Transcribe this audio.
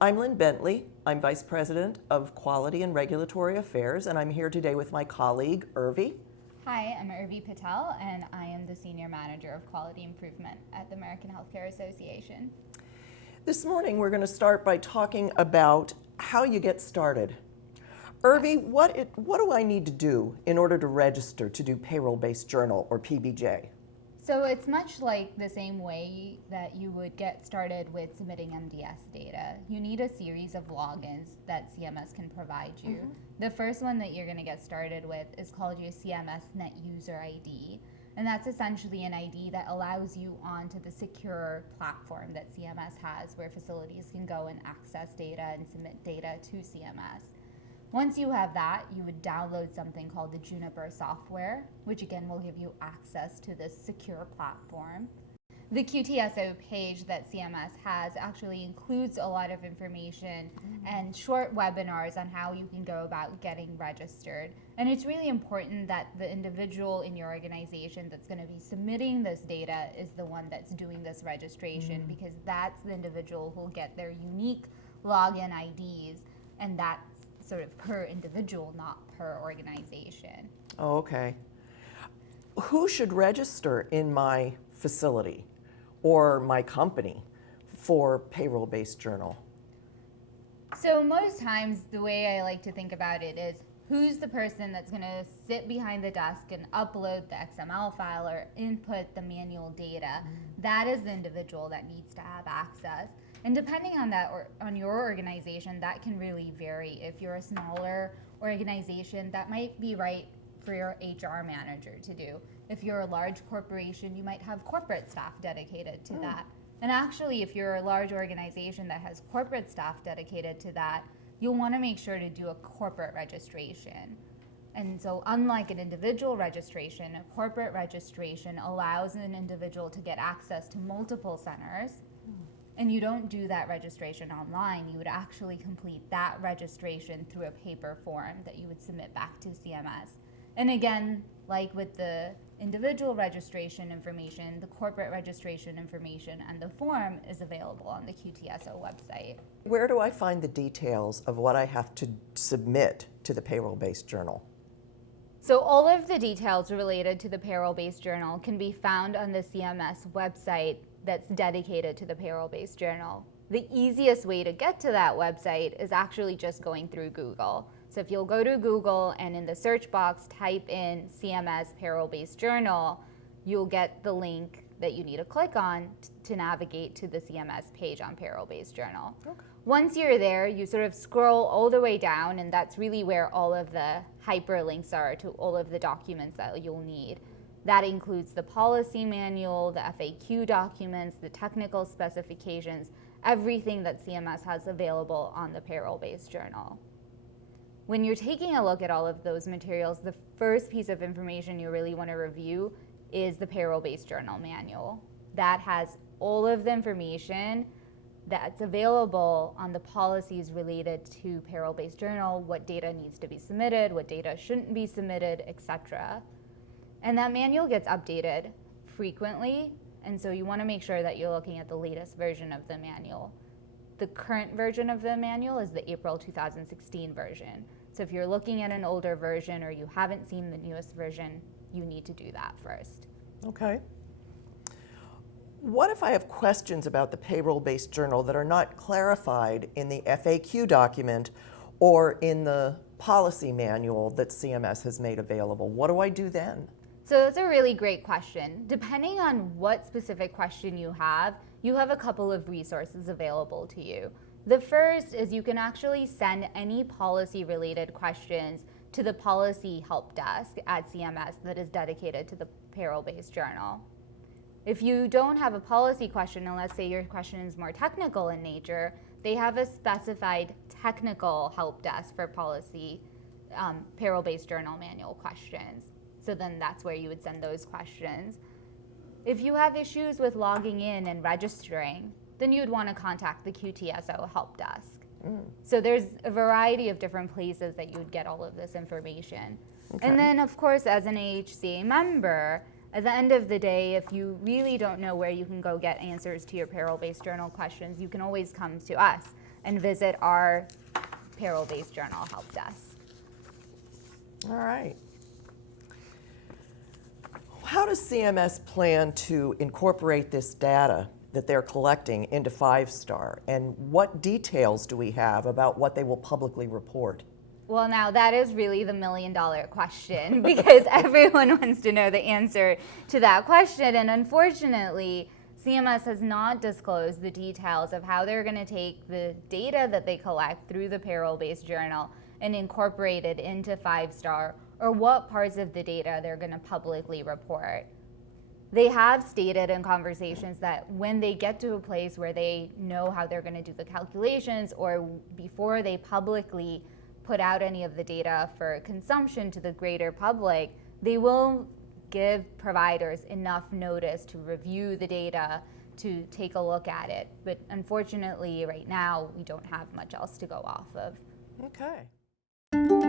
I'm Lynn Bentley. I'm Vice President of Quality and Regulatory Affairs, and I'm here today with my colleague, Urvi. Hi, I'm Urvi Patel, and I am the Senior Manager of Quality Improvement at the American Healthcare Association. This morning, we're going to start by talking about how you get started. Urvi, what do I need to do in order to register to do Payroll-Based Journal, or PBJ? So it's much like the same way that you would get started with submitting MDS data. You need a series of logins that CMS can provide you. Mm-hmm. The first one that you're going to get started with is called your CMS Net User ID. And that's essentially an ID that allows you onto the secure platform that CMS has, where facilities can go and access data and submit data to CMS. Once you have that, you would download something called the Juniper software, which again will give you access to this secure platform. The QTSO page that CMS has actually includes a lot of information and short webinars on how you can go about getting registered. And it's really important that the individual in your organization that's going to be submitting this data is the one that's doing this registration, because that's the individual who will get their unique login IDs, and that's sort of per individual, not per organization. Oh, okay. Who should register in my facility or my company for Payroll-Based Journal? So most times the way I like to think about it is, who's the person that's going to sit behind the desk and upload the XML file or input the manual data? That is the individual that needs to have access. And depending on that, or on your organization, that can really vary. If you're a smaller organization, that might be right for your HR manager to do. If you're a large corporation, you might have corporate staff dedicated to that. And actually, if you're a large organization that has corporate staff dedicated to that, you'll want to make sure to do a corporate registration. And so unlike an individual registration, a corporate registration allows an individual to get access to multiple centers. And you don't do that registration online. You would actually complete that registration through a paper form that you would submit back to CMS. And again, like with the individual registration information, the corporate registration information and the form is available on the QTSO website. Where do I find the details of what I have to submit to the Payroll-Based Journal? So all of the details related to the Payroll-Based Journal can be found on the CMS website that's dedicated to the Payroll-Based Journal. The easiest way to get to that website is actually just going through Google. So if you'll go to Google and in the search box type in CMS Payroll-Based Journal, you'll get the link that you need to click on to navigate to the CMS page on Payroll-Based Journal. Okay. Once you're there, you sort of scroll all the way down, and that's really where all of the hyperlinks are to all of the documents that you'll need. That includes the policy manual, the FAQ documents, the technical specifications, everything that CMS has available on the Payroll-Based Journal. When you're taking a look at all of those materials, the first piece of information you really want to review is the Payroll-Based Journal manual. That has all of the information that's available on the policies related to Payroll-Based Journal, what data needs to be submitted, what data shouldn't be submitted, etc. And that manual gets updated frequently, and so you want to make sure that you're looking at the latest version of the manual. The current version of the manual is the April 2016 version. So if you're looking at an older version or you haven't seen the newest version, you need to do that first. Okay. What if I have questions about the Payroll-Based Journal that are not clarified in the FAQ document or in the policy manual that CMS has made available? What do I do then? So that's a really great question. Depending on what specific question you have a couple of resources available to you. The first is you can actually send any policy-related questions to the policy help desk at CMS that is dedicated to the Payroll-Based Journal. If you don't have a policy question, and let's say your question is more technical in nature, they have a specified technical help desk for policy Payroll-Based Journal manual questions. So then that's where you would send those questions. If you have issues with logging in and registering, then you would want to contact the QTSO help desk. So there's a variety of different places that you would get all of this information. Okay. And then, of course, as an AHCA member, at the end of the day, if you really don't know where you can go get answers to your Payroll-Based Journal questions, you can always come to us. and visit our Payroll-Based Journal help desk. All right. How does CMS plan to incorporate this data that they're collecting into 5-star? And what details do we have about what they will publicly report? Well, now that is really the million-dollar question because everyone wants to know the answer to that question. And unfortunately, CMS has not disclosed the details of how they're going to take the data that they collect through the Payroll-Based Journal and incorporate it into 5-star, or what parts of the data they're going to publicly report. They have stated in conversations that when they get to a place where they know how they're going to do the calculations, or before they publicly put out any of the data for consumption to the greater public, they will give providers enough notice to review the data, to take a look at it. But unfortunately, right now, we don't have much else to go off of. Okay.